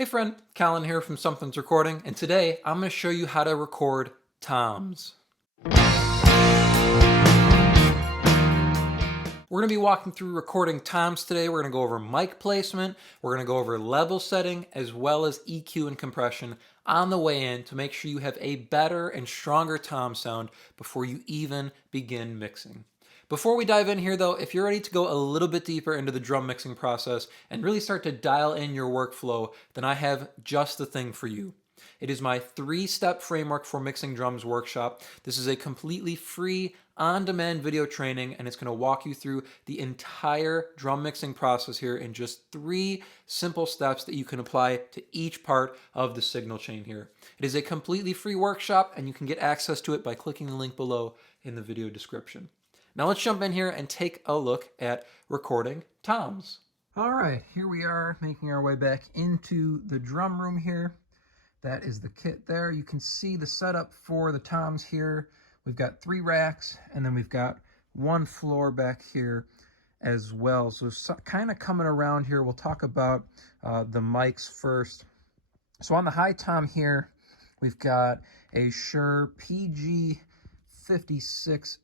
Hey friend, Colin here from Sumthins Recording, and today I'm going to show you how to record toms. We're going to be walking through recording toms today. We're going to go over mic placement, we're going to go over level setting, as well as EQ and compression on the way in to make sure you have a better and stronger tom sound before you even begin mixing. Before we dive in here though, if you're ready to go a little bit deeper into the drum mixing process and really start to dial in your workflow, then I have just the thing for you. It is my 3-step framework for mixing drums workshop. This is a completely free on-demand video training, and it's going to walk you through the entire drum mixing process here in just 3 simple steps that you can apply to each part of the signal chain here. It is a completely free workshop, and you can get access to it by clicking the link below in the video description. Now let's jump in here and take a look at recording toms. All right, here we are making our way back into the drum room here. That is the kit there. You can see the setup for the toms here. We've got 3 racks, and then we've got 1 floor back here as well. So kind of coming around here, we'll talk about the mics first. So on the high tom here, we've got a Shure PG56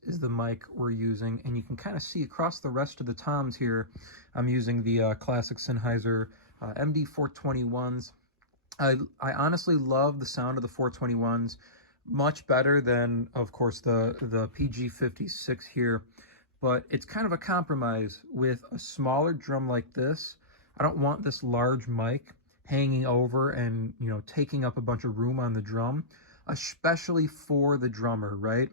is the mic we're using, and you can kind of see across the rest of the toms here, I'm using the classic Sennheiser MD421s. I honestly love the sound of the 421s, much better than, of course, the PG56 here, but it's kind of a compromise with a smaller drum like this. I don't want this large mic hanging over and, you know, taking up a bunch of room on the drum, especially for the drummer, right?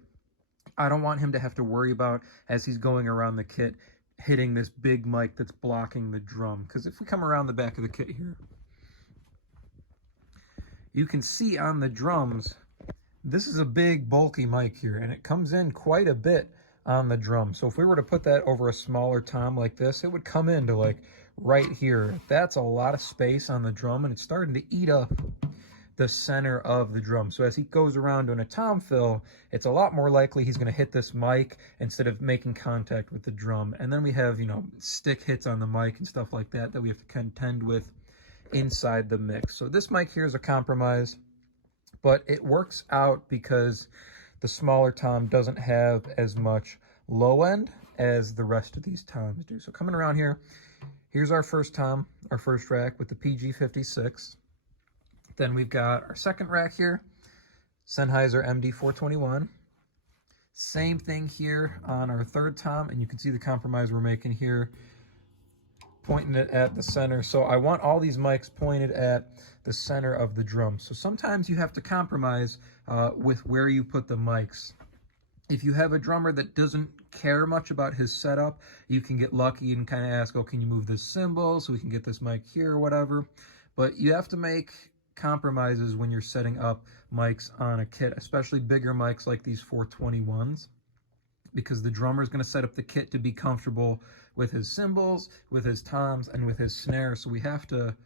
I don't want him to have to worry about, as he's going around the kit, hitting this big mic that's blocking the drum. Because if we come around the back of the kit here, you can see on the drums, this is a big bulky mic here, and it comes in quite a bit on the drum. So if we were to put that over a smaller tom like this, it would come into like right here. That's a lot of space on the drum, and it's starting to eat up the center of the drum. So as he goes around doing a tom fill, it's a lot more likely he's going to hit this mic instead of making contact with the drum. And then we have, you know, stick hits on the mic and stuff like that we have to contend with inside the mix. So this mic here is a compromise, but it works out because the smaller tom doesn't have as much low end as the rest of these toms do. So coming around here, here's our first tom, our first rack with the PG56. Then we've got our second rack here, Sennheiser MD421. Same thing here on our third tom, and you can see the compromise we're making here, pointing it at the center. So I want all these mics pointed at the center of the drum. So sometimes you have to compromise with where you put the mics. If you have a drummer that doesn't care much about his setup, you can get lucky and kind of ask, oh, can you move this cymbal so we can get this mic here or whatever. But you have to make compromises when you're setting up mics on a kit, especially bigger mics like these 421s, because the drummer is going to set up the kit to be comfortable with his cymbals, with his toms, and with his snare. So we have to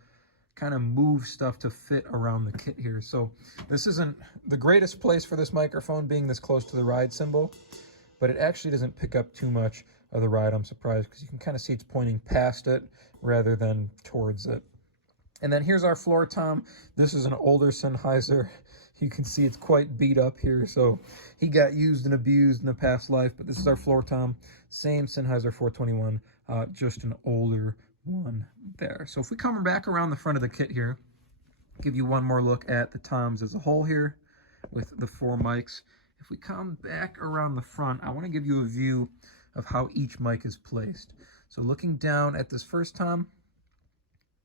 kind of move stuff to fit around the kit here. So this isn't the greatest place for this microphone, being this close to the ride cymbal, but it actually doesn't pick up too much of the ride. I'm surprised, because you can kind of see it's pointing past it rather than towards it. And then here's our floor tom. This is an older Sennheiser. You can see it's quite beat up here, so he got used and abused in a past life, but this is our floor tom. Same Sennheiser 421, just an older one there. So if we come back around the front of the kit here, give you one more look at the toms as a whole here with the 4 mics. If we come back around the front, I want to give you a view of how each mic is placed. So looking down at this first tom,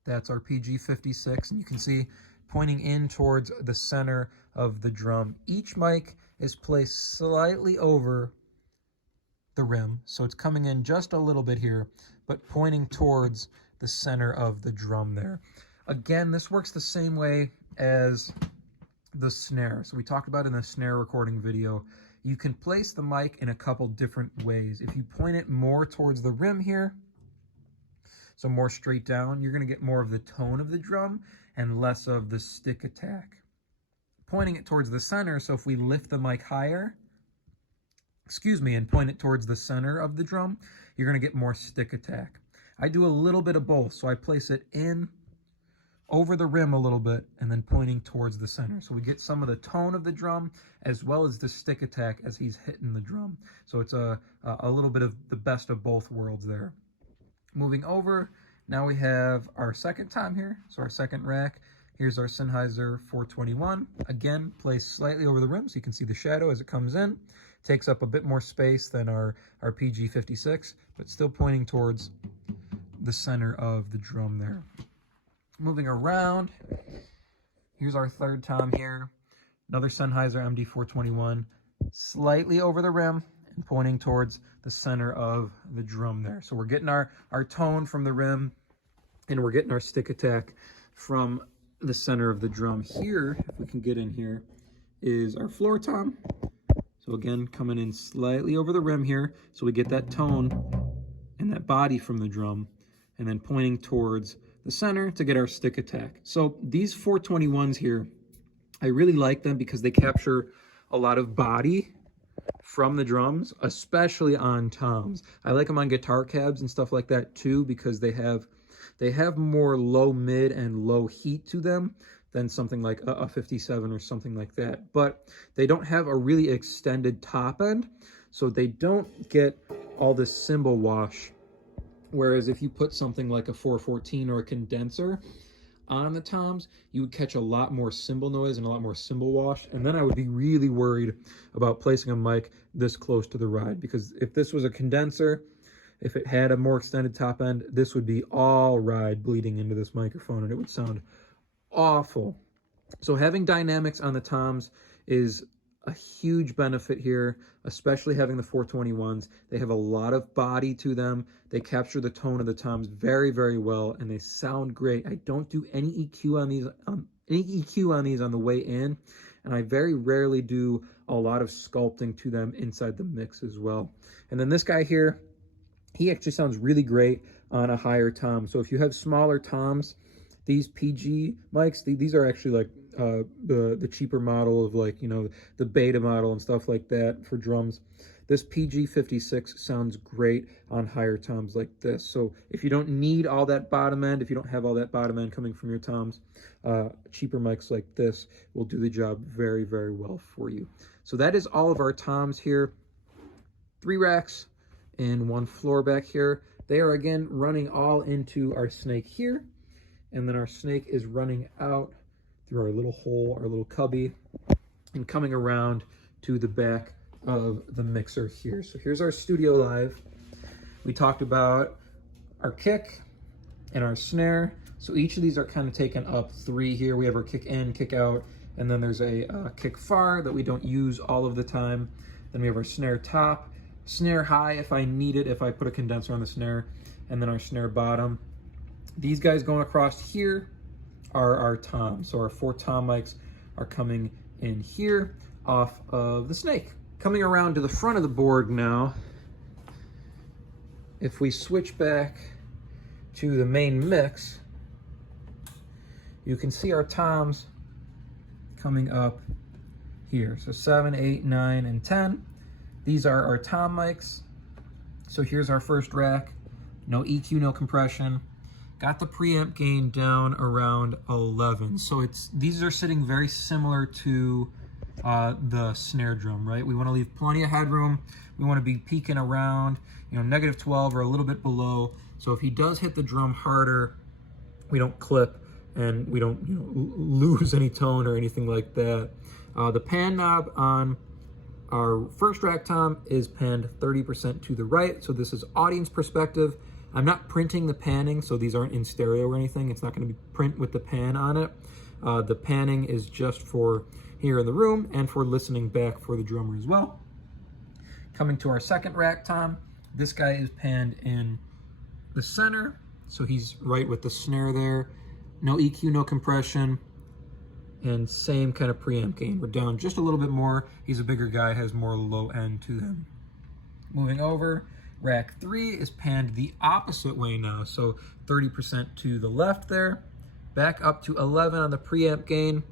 that's our PG56, and you can see pointing in towards the center of the drum. Each mic is placed slightly over the rim, so it's coming in just a little bit here, but pointing towards the center of the drum there. Again, this works the same way as the snare. So we talked about in the snare recording video, you can place the mic in a couple different ways. If you point it more towards the rim here, so more straight down, you're going to get more of the tone of the drum and less of the stick attack. Pointing it towards the center, so if we lift the mic higher, and point it towards the center of the drum, you're going to get more stick attack. I do a little bit of both, so I place it in over the rim a little bit and then pointing towards the center. So we get some of the tone of the drum as well as the stick attack as he's hitting the drum. So it's a little bit of the best of both worlds there. Moving over, now we have our second tom here, so our second rack. Here's our Sennheiser 421. Again, placed slightly over the rim so you can see the shadow as it comes in. Takes up a bit more space than our PG56, but still pointing towards the center of the drum there. Moving around, here's our third tom here. Another Sennheiser MD421, slightly over the rim and pointing towards the center of the drum there. So we're getting our tone from the rim and we're getting our stick attack from the center of the drum. Here, if we can get in here, is our floor tom. So again, coming in slightly over the rim here, so we get that tone and that body from the drum, and then pointing towards the center to get our stick attack. So these 421s here, I really like them because they capture a lot of body from the drums, especially on toms. I like them on guitar cabs and stuff like that too, because they have more low mid and low heat to them than something like a 57 or something like that. But they don't have a really extended top end, so they don't get all this cymbal wash. Whereas if you put something like a 414 or a condenser on the toms, you would catch a lot more cymbal noise and a lot more cymbal wash. And then I would be really worried about placing a mic this close to the ride, because if this was a condenser, if it had a more extended top end, this would be all ride bleeding into this microphone and it would sound awful. So having dynamics on the toms is a huge benefit here, especially having the 421s. They have a lot of body to them. They capture the tone of the toms very, very well, and they sound great. I don't do any EQ on these, on the way in, and I very rarely do a lot of sculpting to them inside the mix as well. And then this guy here, he actually sounds really great on a higher tom. So if you have smaller toms, these PG mics, these are actually like the cheaper model of, like, you know, the beta model and stuff like that for drums. This PG56 sounds great on higher toms like this. So if you don't need all that bottom end, if you don't have all that bottom end coming from your toms, cheaper mics like this will do the job very, very well for you. So that is all of our toms here. 3 racks and 1 floor back here. They are again running all into our snake here. And then our snake is running out through our little hole, our little cubby, and coming around to the back of the mixer here. So here's our studio live. We talked about our kick and our snare. So each of these are kind of taken up 3 here. We have our kick in, kick out, and then there's a kick far that we don't use all of the time. Then we have our snare top, snare high if I need it, if I put a condenser on the snare, and then our snare bottom. These guys going across here are our toms. So our 4 tom mics are coming in here off of the snake. Coming around to the front of the board now, if we switch back to the main mix, you can see our toms coming up here. So 7, 8, 9, and 10. These are our tom mics. So here's our first rack. No EQ, no compression. Got the preamp gain down around 11. So these are sitting very similar to the snare drum, right? We want to leave plenty of headroom. We want to be peaking around, you know, -12 or a little bit below. So if he does hit the drum harder, we don't clip and we don't, you know, lose any tone or anything like that. The pan knob on our first rack tom is panned 30% to the right. So this is audience perspective. I'm not printing the panning, so these aren't in stereo or anything. It's not going to be print with the pan on it. The panning is just for here in the room and for listening back for the drummer as well. Coming to our second rack tom, this guy is panned in the center, so he's right with the snare there. No EQ, no compression, and same kind of preamp gain. We're down just a little bit more. He's a bigger guy, has more low end to him. Moving over, rack 3 is panned the opposite way now, so 30% to the left there. Back up to 11 on the preamp gain,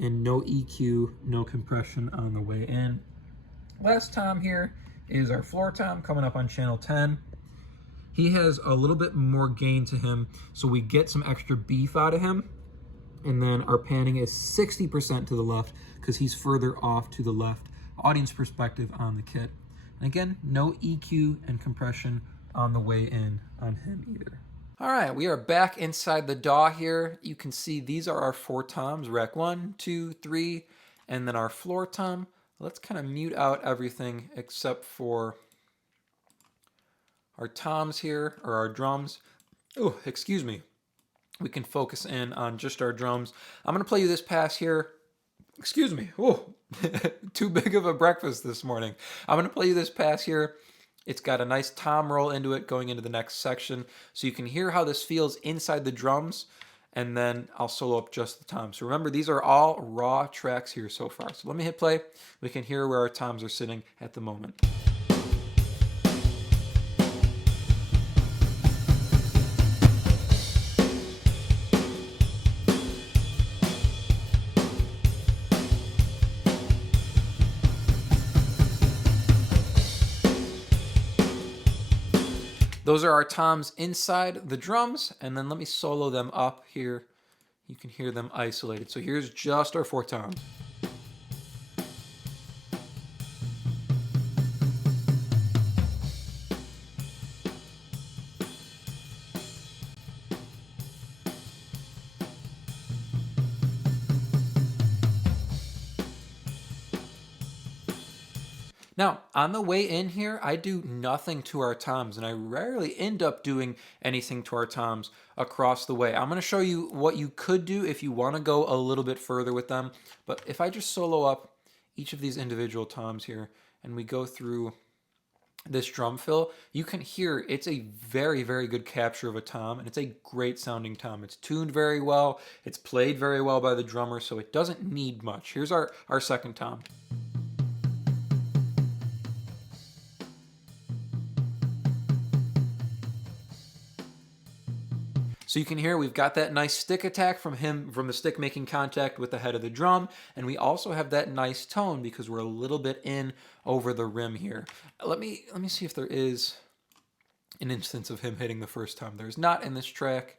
and no EQ, no compression on the way in. Last tom here is our floor tom coming up on channel 10. He has a little bit more gain to him, so we get some extra beef out of him. And then our panning is 60% to the left because he's further off to the left. Audience perspective on the kit. And again, no EQ and compression on the way in on him either. All right, we are back inside the DAW here. You can see these are our 4 toms, rack 1, 2, 3, and then our floor tom. Let's kind of mute out everything except for our toms here, or our drums. Oh, excuse me. We can focus in on just our drums. I'm going to play you this pass here. Excuse me. Oh, too big of a breakfast this morning. I'm going to play you this pass here. It's got a nice tom roll into it going into the next section. So you can hear how this feels inside the drums. And then I'll solo up just the toms. So remember, these are all raw tracks here so far. So let me hit play. We can hear where our toms are sitting at the moment. Those are our toms inside the drums, and then let me solo them up here. You can hear them isolated. So here's just our 4 toms. Now, on the way in here, I do nothing to our toms, and I rarely end up doing anything to our toms across the way. I'm going to show you what you could do if you want to go a little bit further with them. But if I just solo up each of these individual toms here, and we go through this drum fill, you can hear it's a very, very good capture of a tom, and it's a great sounding tom. It's tuned very well, it's played very well by the drummer, so it doesn't need much. Here's our second tom. So you can hear we've got that nice stick attack from the stick making contact with the head of the drum, and we also have that nice tone because we're a little bit in over the rim here. Let me see if there is an instance of him hitting the first tom. There's not in this track,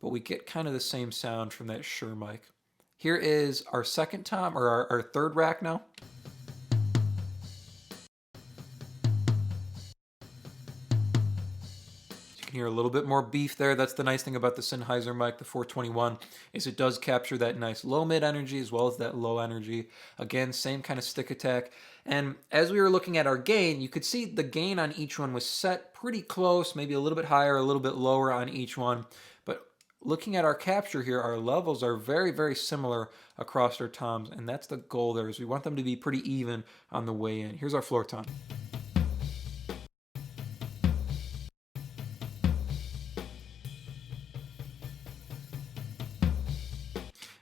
but we get kind of the same sound from that Shure mic. Here is our second tom, or our third rack now. You can hear a little bit more beef there. That's the nice thing about the Sennheiser mic, the 421, is it does capture that nice low mid energy as well as that low energy. Again, same kind of stick attack. And as we were looking at our gain, you could see the gain on each one was set pretty close, maybe a little bit higher, a little bit lower on each one. But looking at our capture here, our levels are very, very similar across our toms, and that's the goal there, is we want them to be pretty even on the way in. Here's our floor tom.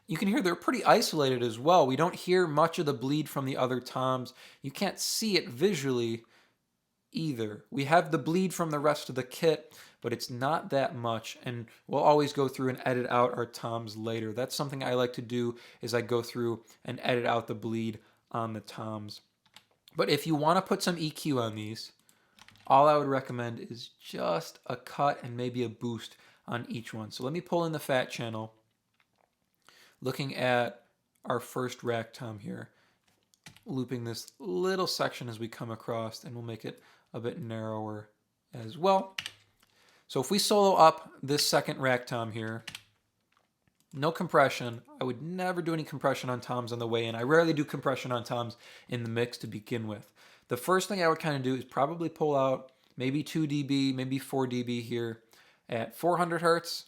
You can hear they're pretty isolated as well. We don't hear much of the bleed from the other toms. You can't see it visually either. We have the bleed from the rest of the kit, but it's not that much, and we'll always go through and edit out our toms later. That's something I like to do, is I go through and edit out the bleed on the toms. But if you want to put some EQ on these, all I would recommend is just a cut and maybe a boost on each one. So let me pull in the fat channel. Looking at our first rack tom here, looping this little section as we come across, and we'll make it a bit narrower as well. So if we solo up this second rack tom here, no compression. I would never do any compression on toms on the way in. I rarely do compression on toms in the mix to begin with. The first thing I would kind of do is probably pull out maybe 2 dB, maybe 4 dB here at 400 hertz.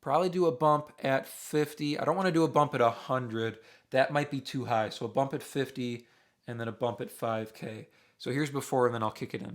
Probably do a bump at 50. I don't want to do a bump at 100. That might be too high. So a bump at 50 and then a bump at 5K. So here's before, and then I'll kick it in.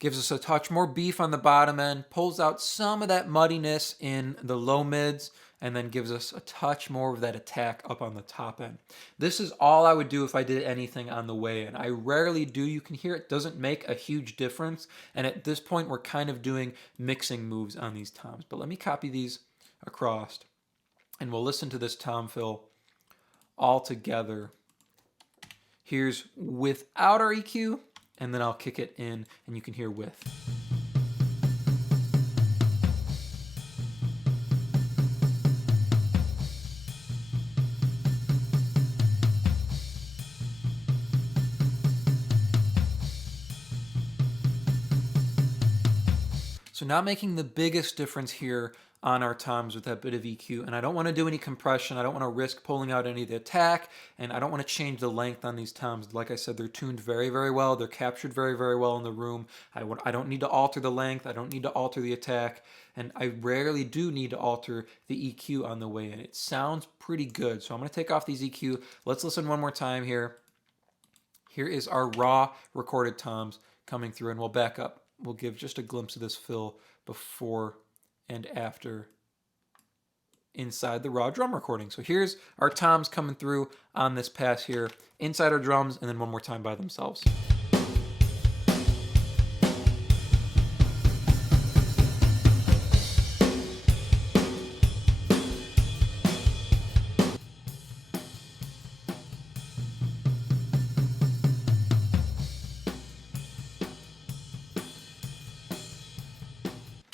Gives us a touch more beef on the bottom end, pulls out some of that muddiness in the low mids, and then gives us a touch more of that attack up on the top end. This is all I would do if I did anything on the way in. I rarely do. You can hear it doesn't make a huge difference, and at this point we're kind of doing mixing moves on these toms. But let me copy these across. And we'll listen to this tom fill all together. Here's without our EQ, and then I'll kick it in and you can hear with. So now making the biggest difference here on our toms with that bit of EQ, and I don't want to do any compression, I don't want to risk pulling out any of the attack, and I don't want to change the length on these toms. Like I said, they're tuned very, very well, they're captured very, very well in the room. I don't need to alter the length, I don't need to alter the attack, and I rarely do need to alter the EQ on the way in. It sounds pretty good, so I'm going to take off these EQ. Let's listen one more time here. Here is our raw recorded toms coming through, and we'll back up. We'll give just a glimpse of this fill before and after inside the raw drum recording. So here's our toms coming through on this pass here, inside our drums, and then one more time by themselves.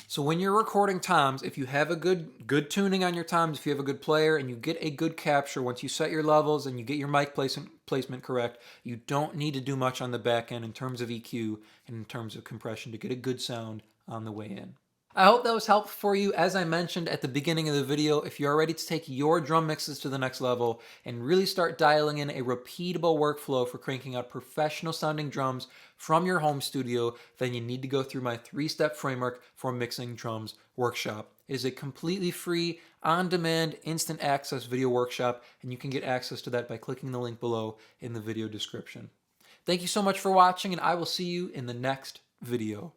So when you're recording toms, if you have a good tuning on your toms, if you have a good player and you get a good capture, once you set your levels and you get your mic placement correct, you don't need to do much on the back end in terms of EQ and in terms of compression to get a good sound on the way in. I hope that was helpful for you. As I mentioned at the beginning of the video, if you're ready to take your drum mixes to the next level and really start dialing in a repeatable workflow for cranking out professional sounding drums from your home studio, then you need to go through my 3-step framework for mixing drums workshop. It is a completely free, on-demand, instant access video workshop, and you can get access to that by clicking the link below in the video description. Thank you so much for watching, and I will see you in the next video.